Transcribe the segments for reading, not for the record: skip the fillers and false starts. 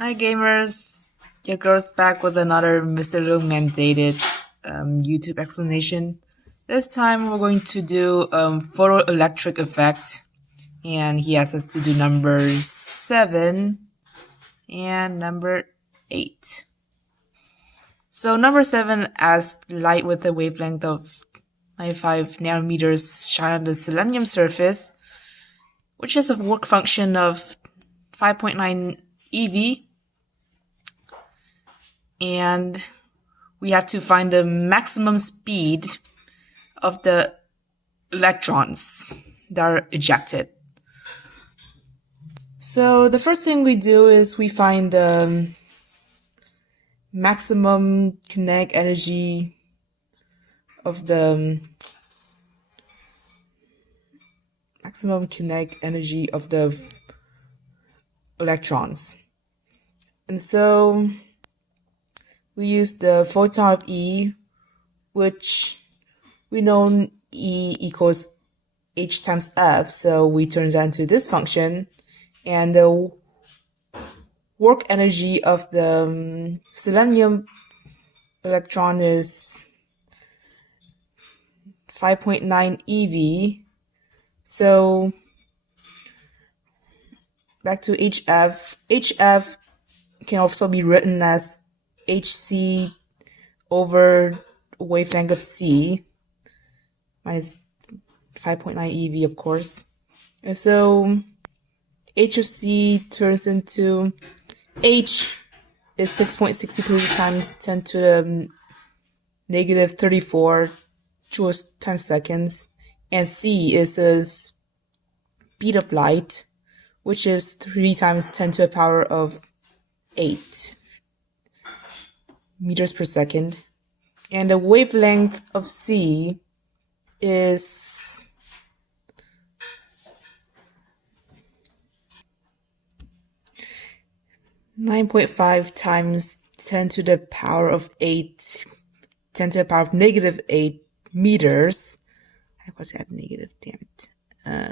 Hi gamers, your girl's back with another Mr. Lu mandated YouTube explanation. This time we're going to do photoelectric effect, and he asks us to do number 7 and number 8. So number 7 asks light with a wavelength of 95 nanometers shine on the selenium surface, which has a work function of 5.9 eV. And we have to find the maximum speed of the electrons that are ejected. So the first thing we do is we find the maximum kinetic energy of the electrons. And so we use the photon of E, which we know E equals H times F, so we turn that into this function, and the work energy of the selenium electron is 5.9 eV. So back to HF. HF can also be written as HC over wavelength of C minus 5.9 eV, of course. And so H of C turns into H is 6.63 times 10 to the negative 34 joules times seconds, and C is the speed of light, which is 3 times 10 to the power of 8 meters per second. And the wavelength of C is 9.5 times 10 to the power of 8, 10 to the power of negative 8 meters. I was at negative, damn it.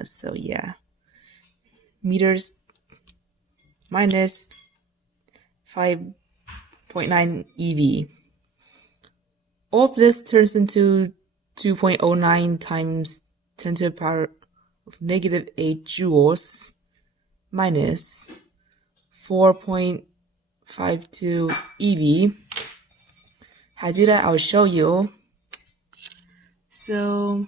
So yeah, meters minus 5.9 eV. All of this turns into 2.09 times 10 to the power of negative 8 joules minus 4.52 eV. How to do that, I'll show you. So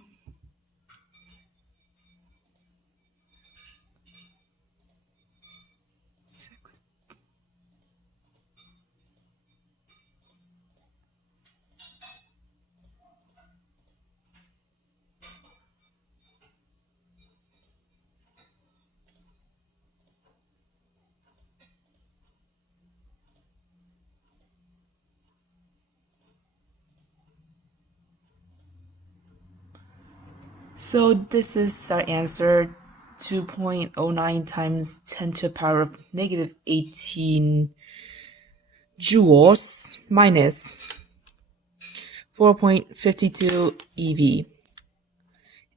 this is our answer, 2.09 times 10 to the power of negative 18 joules minus 4.52 eV.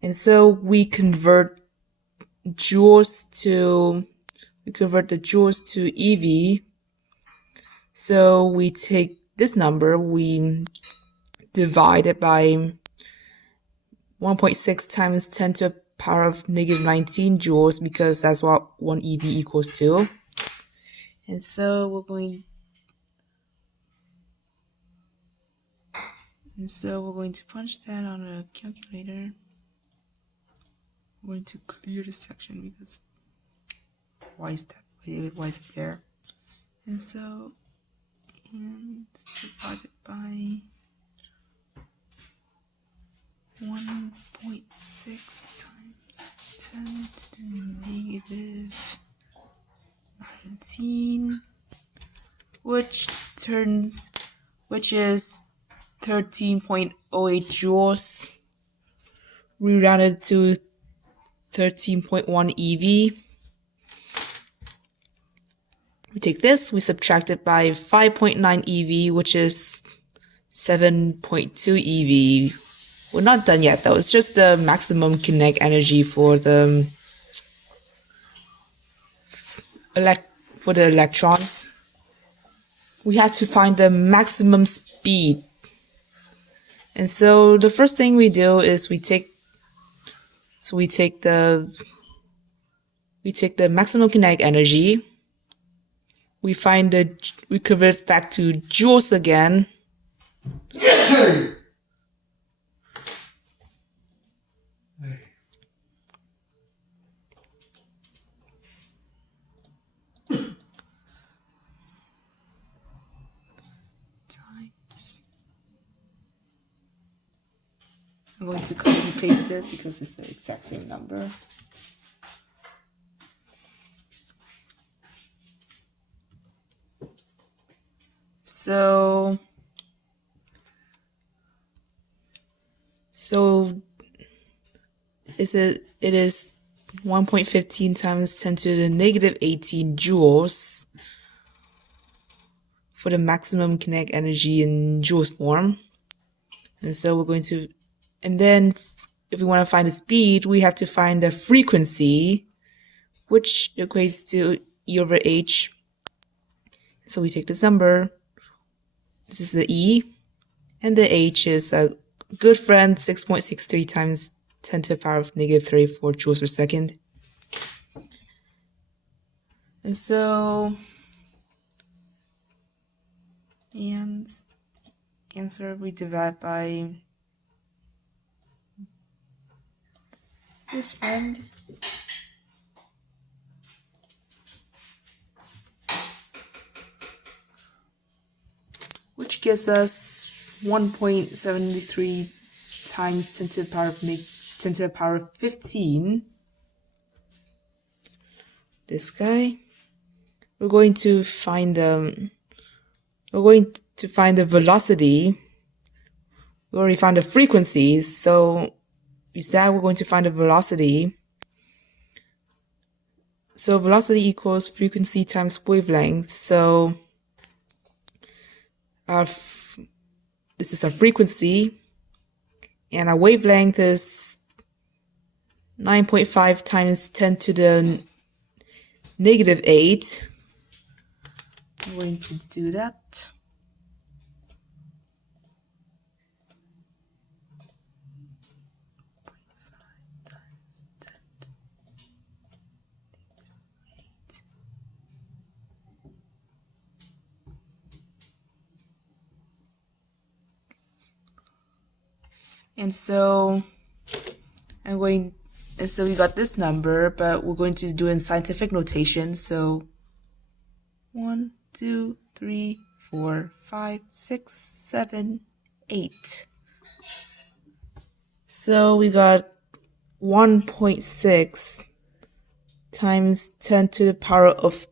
And so we convert the joules to eV. So we take this number, we divide it by 1.6 times 10 to the power of negative 19 joules, because that's what 1 eV equals to. And so we're going to punch that on a calculator. We're going to clear this section because why is it there? And so, and divided by 1.6 times 10 to the negative 19, which is 13.08 joules, rerounded to 13.1 eV. We take this, we subtract it by 5.9 eV, which is 7.2 eV. We're not done yet though, it's just the maximum kinetic energy for the electrons. we have to find the maximum speed. And so the first thing we do is we take the maximum kinetic energy. We convert it back to joules again. I'm going to copy and paste this because it's the exact same number. So it is 1.15 times 10 to the negative 18 joules for the maximum kinetic energy in joules form. And so we're going to, and then if we want to find the speed, we have to find the frequency, which equates to E over H. So we take this number, this is the E, and the H is a good friend, 6.63 times 10 to the power of negative 34 joules per second. And so, and answer we divide by this friend. Which gives us 1.73 times 10 to the power of 15. This guy. We're going to find the velocity. We already found the frequencies, so instead we're going to find the velocity. So velocity equals frequency times wavelength. So this is our frequency, and our wavelength is 9.5 times 10 to the negative 8. I'm going to do that. And so we got this number, but we're going to do it in scientific notation. So 1, 2, 3, 4, 5, 6, 7, 8. So we got 1.6 times 10 to the power of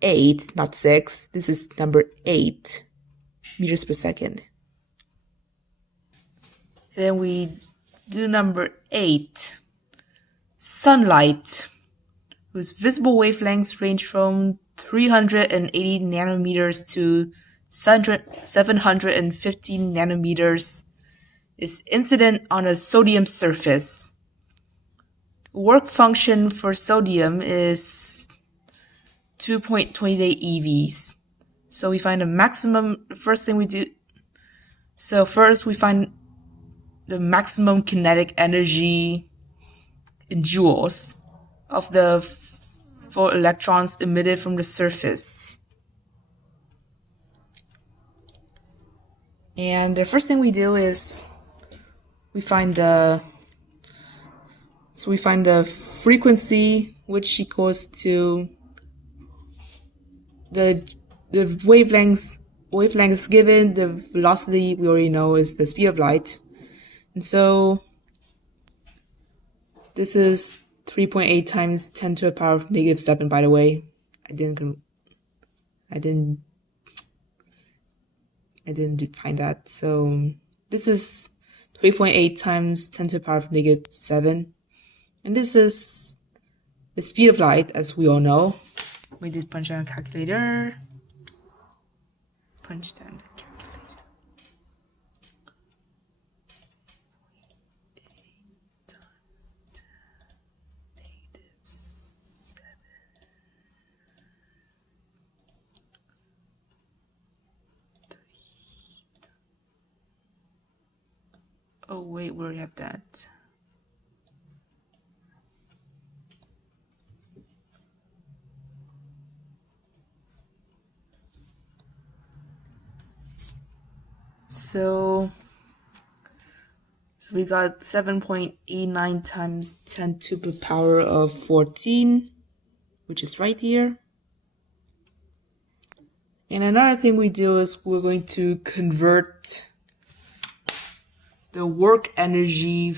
8, not 6. This is number 8 meters per second. Then we do number 8. Sunlight, whose visible wavelengths range from 380 nanometers to 715 nanometers, is incident on a sodium surface. Work function for sodium is 2.28 EVs. So we find the maximum, first we find the maximum kinetic energy in joules of the 4 electrons emitted from the surface. And the first thing we do is we find the frequency, which equals to the wavelength is given, the velocity we already know is the speed of light. And so this is 3.8 times 10 to the power of negative 7, by the way. I didn't find that. So this is 3.8 times 10 to the power of negative 7. And this is the speed of light, as we all know. We did punch down a calculator. Punch down the calculator. Oh wait, we already have that. So we got 7.89 times 10 to the power of 14, which is right here. And another thing we do is we're going to convert the work energy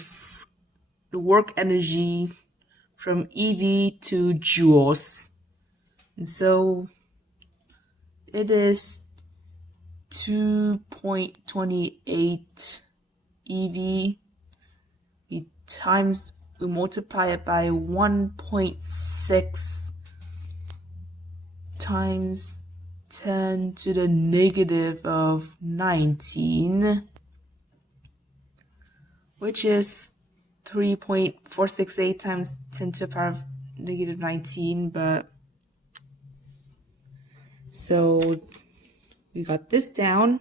from EV to joules. And so it is 2.28 EV. We multiply it by 1.6 times 10 to the negative of 19, which is 3.468 times 10 to the power of negative 19. But so we got this down.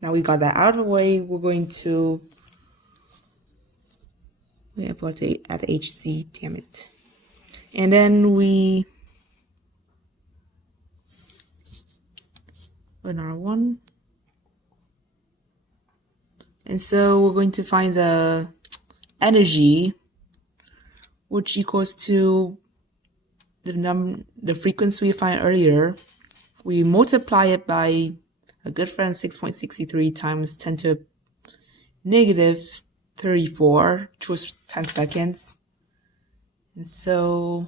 Now we got that out of the way. We have got to add HC, damn it. And then another one. And so we're going to find the energy, which equals to the frequency we found earlier. We multiply it by a good friend 6.63 times 10 to negative 34 joules times seconds. And so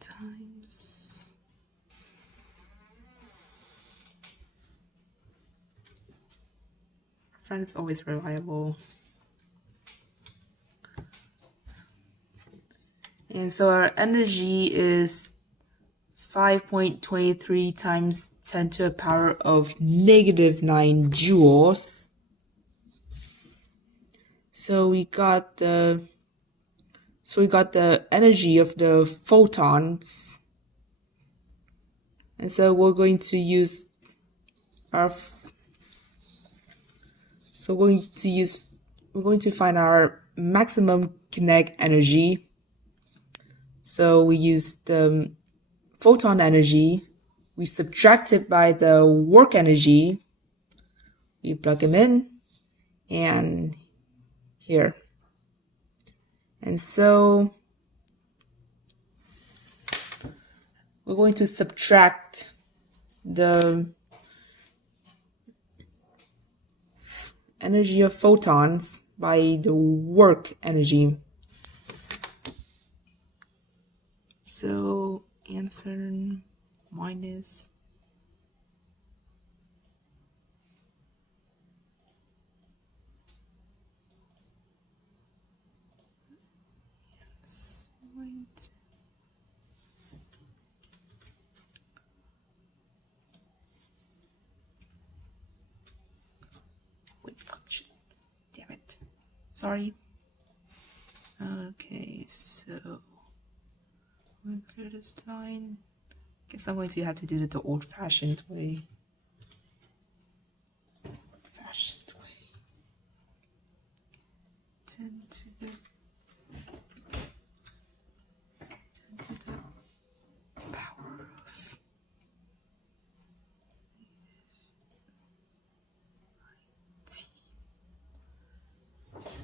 times our friend is always reliable. And so our energy is 5.23 times 10 to the power of negative 9 joules. So we got the energy of the photons. And so we're going to find our maximum kinetic energy. So we use the photon energy, we subtract it by the work energy, we plug them in, and here. And so we're going to subtract the energy of photons by the work energy. So answer minus wait function. Damn it. Sorry. Okay, so we'll clear this line. Guess I'm going to have to do it the old-fashioned way. Old-fashioned way. 10 to the power of t.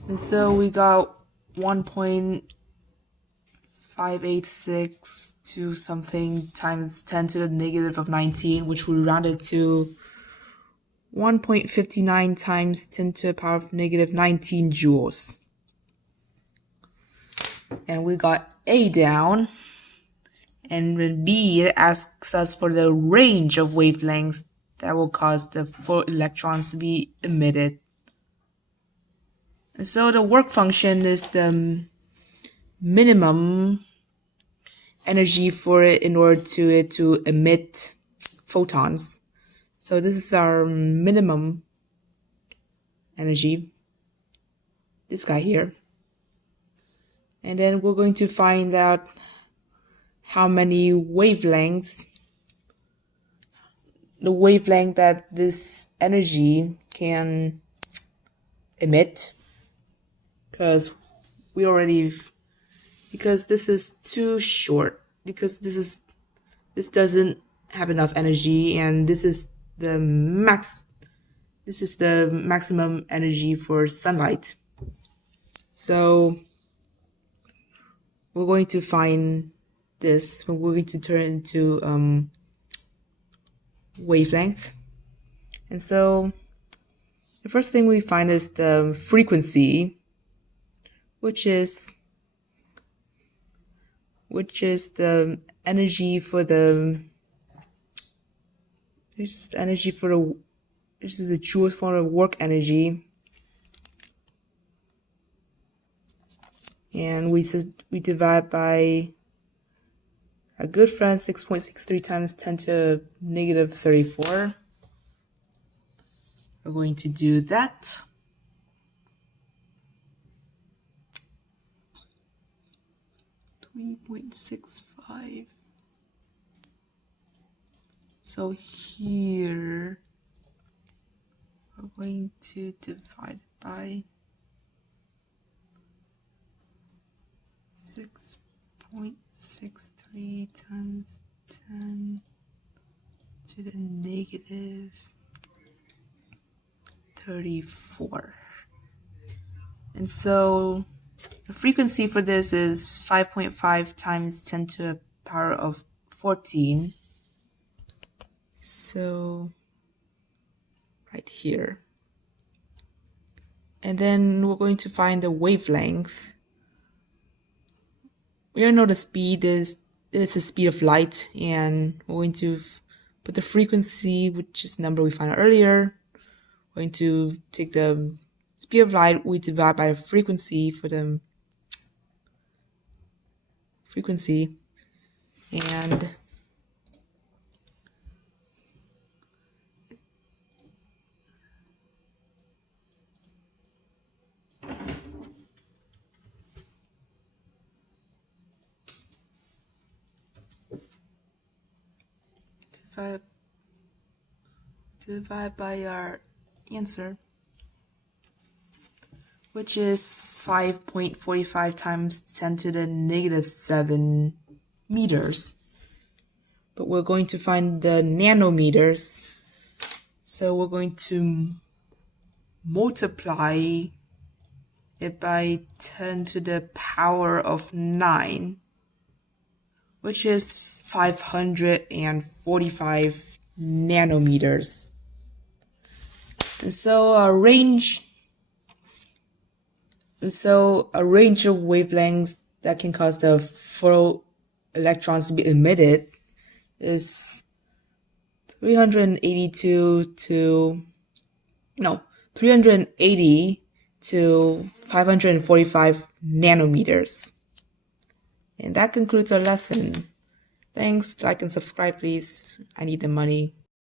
And so we got 1.586 to something times 10 to the negative of 19, which we rounded to 1.59 times 10 to the power of negative 19 joules. And we got A down. And then B, it asks us for the range of wavelengths that will cause the 4 electrons to be emitted. And so the work function is the minimum energy for it in order to emit photons. So this is our minimum energy, this guy here. And then we're going to find out how many wavelengths, the wavelength that this energy can emit, because this is too short, because this doesn't have enough energy, and this is the maximum energy for sunlight. So we're going to find this, we're going to turn it into wavelength. And so the first thing we find is the frequency, which is the energy for the this is the joule form of work energy, and we divide by a good friend 6.63 times 10 to negative 34. We're going to do that. .65. So here we're going to divide by 6.63 times 10 to the negative 34. And so the frequency for this is 5.5 times 10 to the power of 14. So right here. And then we're going to find the wavelength. We already know the speed is the speed of light, and we're going to put the frequency, which is the number we found earlier. We're going to take the speed of light, we divide by the frequency for the frequency, and divide by our answer, which is 5.45 times 10 to the negative 7 meters. But we're going to find the nanometers, so we're going to multiply it by 10 to the power of 9, which is 545 nanometers. And so a range of wavelengths that can cause the photoelectrons to be emitted is 380 to 545 nanometers. And that concludes our lesson. Thanks, like and subscribe please. I need the money.